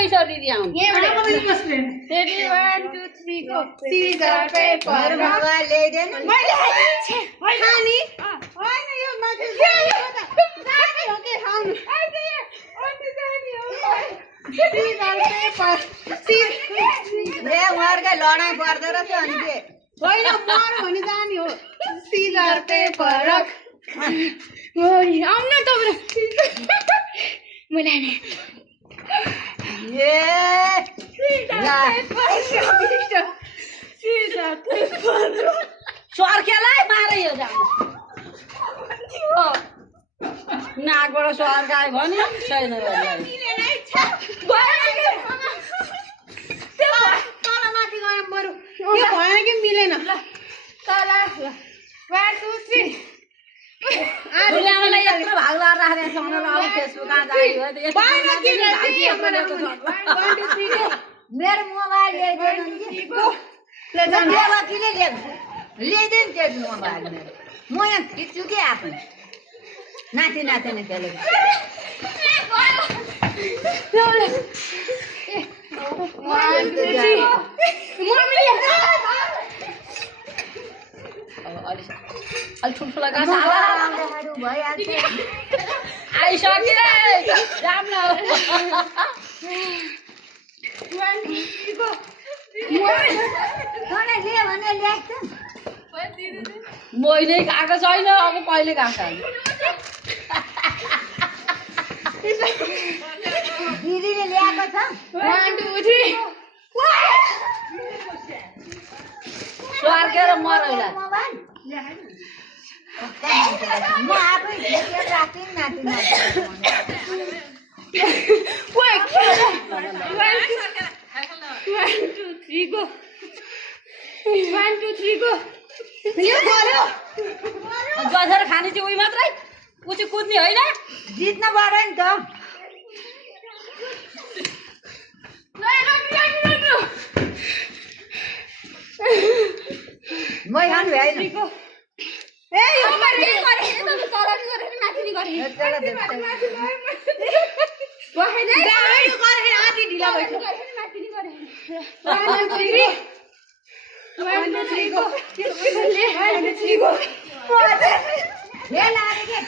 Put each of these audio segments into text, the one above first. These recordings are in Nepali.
रहेछ दिदी आउनु ready 1 2 3 go scissor paper mobile ल्याइदेन मैले खानी हैन यो माथि जाने हो के खाउनु सिजर पेपर ले उहाँहरुकै लडाई पर्दो रहेछ अनि के होइन मर भने जाने हो सिजर पेपर रक ओइ आउन त मैले नि ए सर्केलाई मारे यो जानु नाकबाट सर्क आयो भने छैन तलमाथि गएर बरु यो भएन कि मिलेन ल तल 1 2 3 आजलाई यत्रो भाग लाएर राखेर सँगै अब फेसबुकमा जाइयो मेरो मोबाइल ल्याइदेन ल्याइदेन त्यो मोबाइल मेरो म यहाँ खिच्छु कि आफै नाति नातिनी खेलेको अलि ठुल्ठुला गाछ आइसक्यो राम्रो मैले खाएको छैन अब कहिले खाएको दिदीले ल्याएको छ 1 2 3 स्वर्गेर मरौला म आफै खेलेर राख्छु नाति नाति 1 2 3 गो 1 2 3 गो यो गर्यो गजर खाने चाहिँ उही मात्रै उ चाहिँ कुद्ने होइन जित्न पर्यो नि त म खानु भएन ए यो गरे त तल नि गरे नि माथि नि गरे बहेन गाडी गरे आदि ढिला भयो माथि नि गरे 1 2 3 गो 1 2 3 गो हेर्न आरे के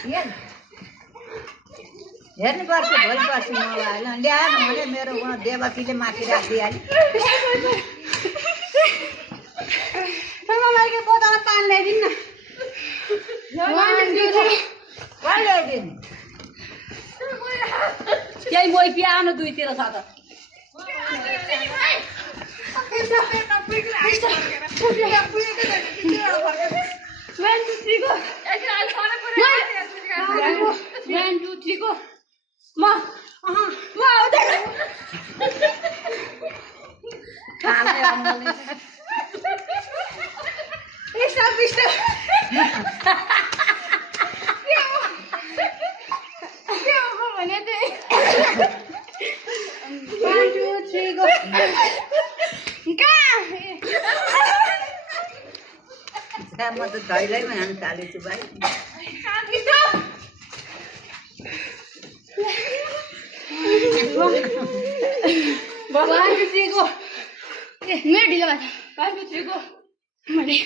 हेर्नु पर्छ भोलि पर्छ मोबाइल ल्याएन भने मेरो उहाँ देवकीले माथि राखिदिइहाल्यो मलाई के बोतल पानी ल्याइदिनु न 1 2 3 ल्याइदिनु त्यही मोही पियानो दुईतिर छ त म त धैलैमा हाल्नु थालेछु भाइ मेरो ढिलो भयो 1 2 3 गो मैले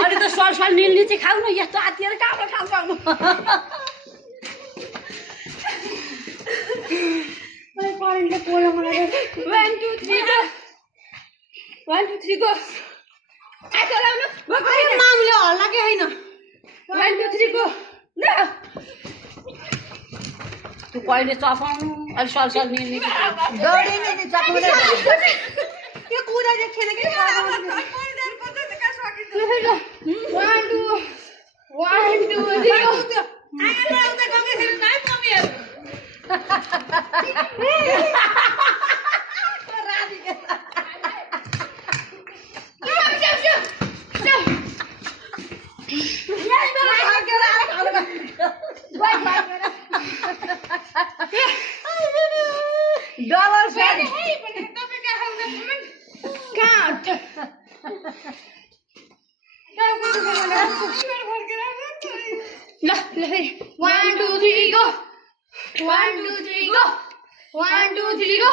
अरे त सर निल्ने चाहिँ खाऊ न यस्तो आतिएर कहाँबाट खाऊ पाउनु करेन्टले पोलो मलाई 1 2 3 गो 1 2 3 गो चलाउनु मामुले हल्ला के होइन 1 2 3 गो ल तँ कहिले चपाउनु अलि सल निल्ने दौडिने नि चपाउँदै त्यो कुरा देखेन कि 1 2 3 डबल फ्यान ल 1 1 2 3 go 1 2 3 go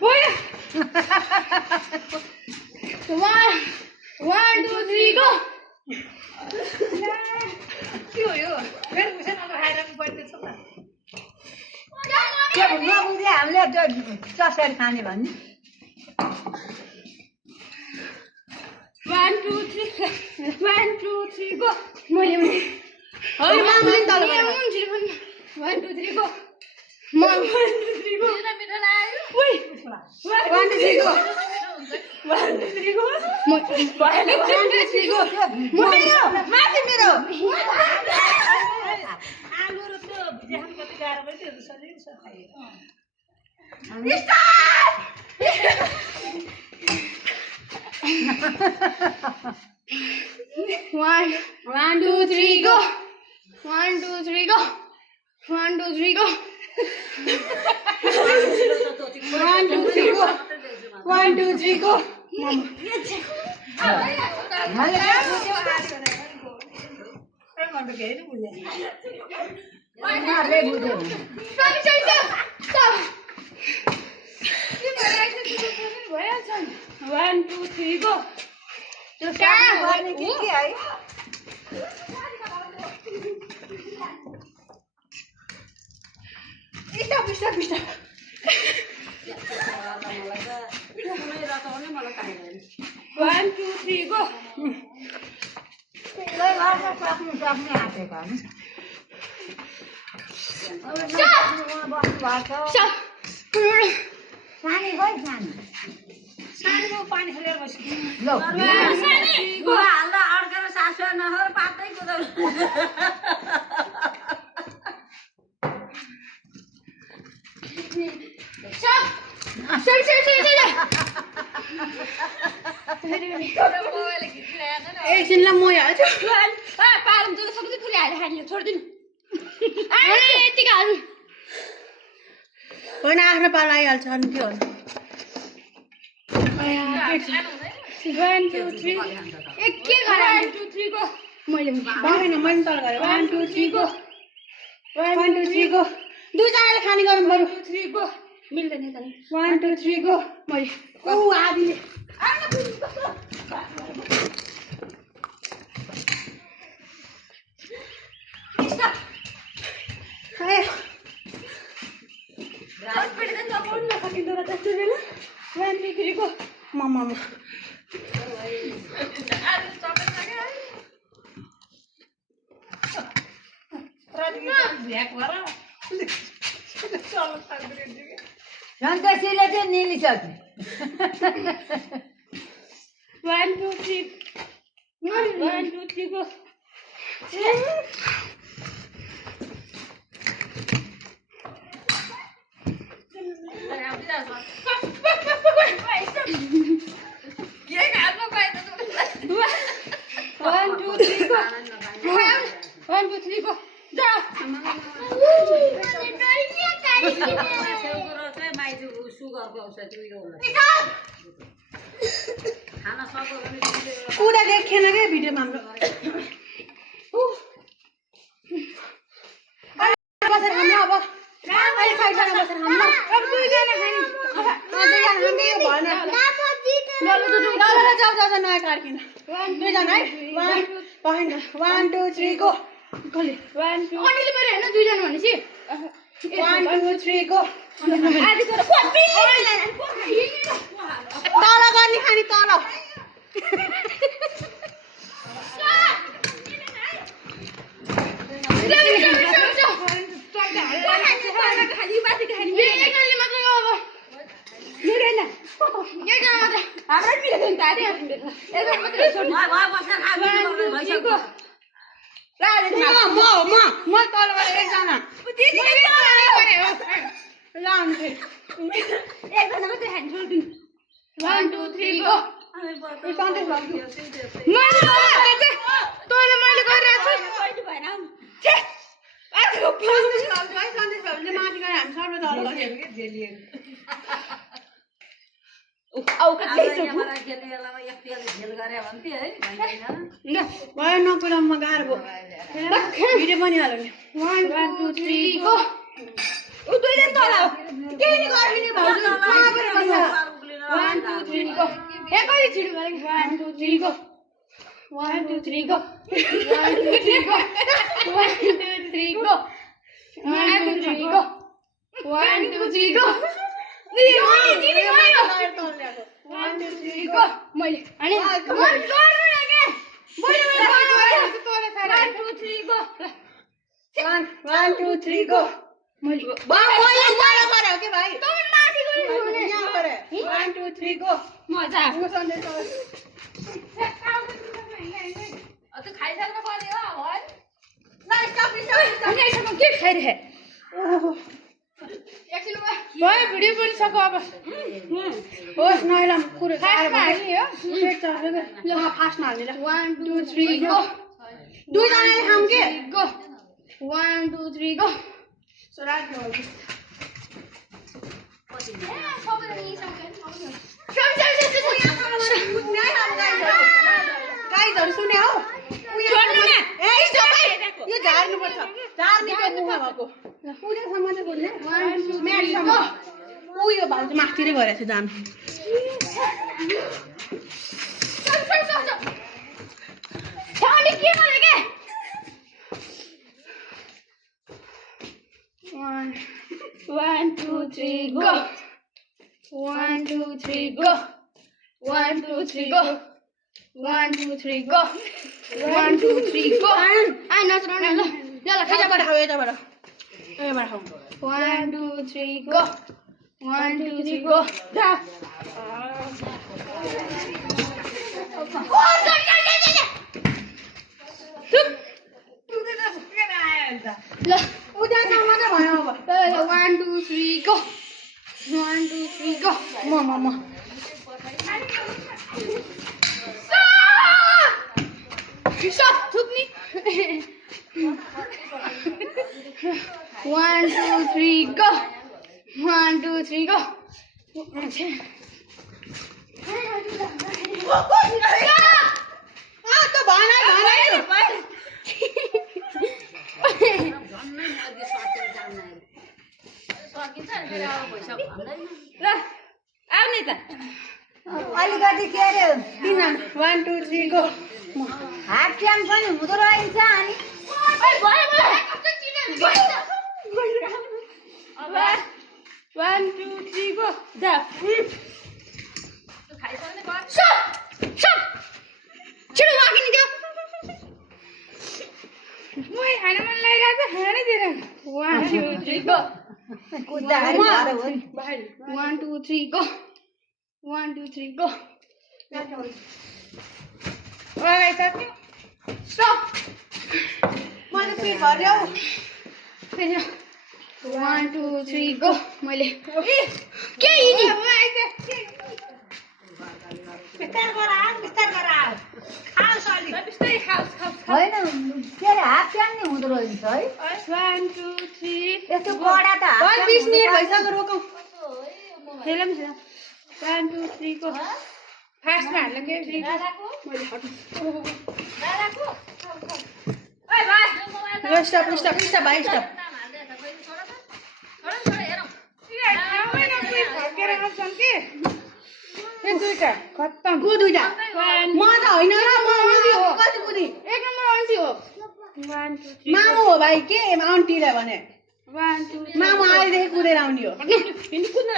Boy 1 2 3 go के हो यो मेरो पैसा नखाएर पर्दैछ त के नबुझे हामीले त्यो कसरी खाने भन्ने 1 2 3 1 2 3 go मैले पनि होइन मामले तल गयो 1 2 3 go 1 2 3 go मेरो लाग्यो ओइ 1 2 3 go 1 2 3 go 1 2 3 go मेरो माथि मेरो आलु र त्यो भुजिया खानु कति गाह्रो भयो त्यो सजिलो छ खायो One, 2, 3, go. 1 2 3 go. 1 2 3 go. 1 2 3 go. 1 2 3 go. Stop. 1 2 3 go. Just stop. 1 2 3 go. Stop. सानो पानी खेलेर बस्यो हाल्दा अड्केर सासु नहो पातै कुदाउ एकछिनलाई म हाल्छु पारम जग्गा सबै खुली हालेर खाने छोडिदिनु यतिकै हाल्नु होइन आफ्नो पालो आइहाल्छ अनि के हुन्छ 1 2 3 एक के गरे 1 2 3 go मैले तल गरे 1 2 3 go 1 2 3 go दुईजनाले खाने गरौँ बरु 1 2 3 go मिल्दैन त 1 2 3 go मैले उ आदिले Mama. सन्तोषीले चाहिँ निलिसक्यो 1 2 3 1 2 3 go One, two, three, go. 1 2 3 go. Down. कुरा देखेन क्या भिडियोमा हाम्रो बसेर हाम्रो अब अहिले साइडमा बसेर हाम्रो अब दुईजना खाने जाऊ नयाँ कार्किन दुईजना है 1 2 3 go 1 2 अनिले मेरो हैन दुईजना भनेपछि 1 2 3 go आदि गरेर तल गर्ने खानी तल One, two, three, go. गरे भन्थे है ल भयो नपुराउनु गाह्रो भयो भिडियो बनिहाल्यो नि 1 2 3 गो उ दुईले तल केही नि गर्दिने भाउजू मागेर बन्छ 1 2 3 गो एकैले छिटो गरे 1 2 3 go 1 2 3 go 1 2 3 go 1 2 3 go 1 2 3 go 1 2 3 go नि गयो 1 2 3 गो मैले अनि गर्नु लाग्यो मैले 1 2 3 गो 1 2 3 गो मैले मैले तल गरे के भाइ तपाईँ माथि गर्नु भने यहाँ गरे 1 2 3 गो मजा म सन्डे अझ खाइसक्नु पर्यो हो है ल स्टप अनि के खाइरहे एकछिन भयो भिडियो पनि सक्यो अब होस् नैला कुरो खाएर हाल्ने हो पेट चढ्यो ल फास्टमा हाल्ने ल 1 2 3 गो दुईजनाले खाऊँ के गो 1 2 3 गो सराज हो गाइजहरु सुने हो यो झार्नु पर्छ झार्नेको मुखमा भएको पूजासम्म चाहिँ बोल्ने 1 2 3 गो उ यो भाउजू माथिरै गएर थियो जानु ठ्याउने के भने के 1 2 3 go 1 2 3 go 1 2 3 go 1 2 3 go 1 2 3 go आ नचराउनु ल ल यताबाट खाऊ यताबाट खाऊ 1 2 3 गो 1 2 3 गो जा ल उदासम्म चाहिँ भयो अब 1 2 3 गो 1 2 3 गो म Stop! थुक्नी 1 2 3 go 1 2 3 go अलिकति के अरे 1 2 3 go हाफ टाइम पनि हुँदो रहेछ अनि 1 2 3 go जा छिटो वाकिन दियो म खाना मन लागिरहेको छ खानै दिएर 1 2 3 go कुद्दाखेरि भएर हो नि 1 2 3 go 1 2 3 go Okay, stop. मैले पेट भर्यो 1 2 3 go मैले के यिनी बिस्तार गर खाऊ सली बिस्तारै खाऊ हैन के अरे हाफ टाइम नि हुँदो रहेछ है 1 2 3 यस्तो बडा त 20 मिनेट भइसक्यो रोकौ हेलम 1 2 3 go फास्टमा हाल्नु के मैले हट्नु ओइ भाइ स्टप भाइ स्टप दुईटा खत्तम को दुईटा म त होइन र म आन्टी हो कति कुदी एक नम्बर आन्टी हो 1 2 3 मामु हो भाइ के आन्टीलाई भने 1 2 3 मामु आइदेखि कुदेर आउने हो हिँड्नु कुद्न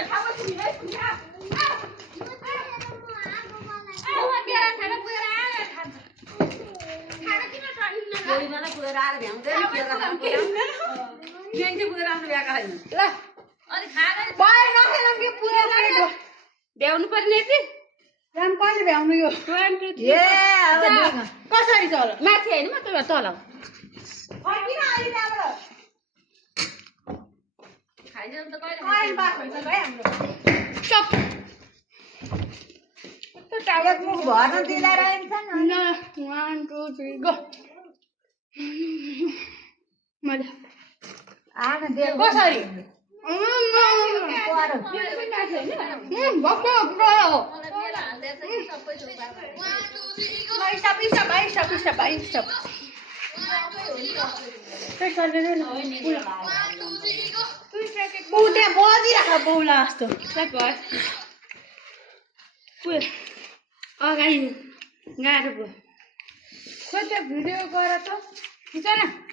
भ्याउनु पर्ने राम कहिले भ्याउनु यो 1 2 3 कसरी चल माथि होइन म त तल भर्न दिँदा रहेछ नि 1 2 3 go मैले आन दे कसरी भक्क स्टप ऊ त्यहाँ बजिरहेको बौला जस्तो अगाडि गाह्रो भयो खोइ त्यो भिडियो गर त खिच न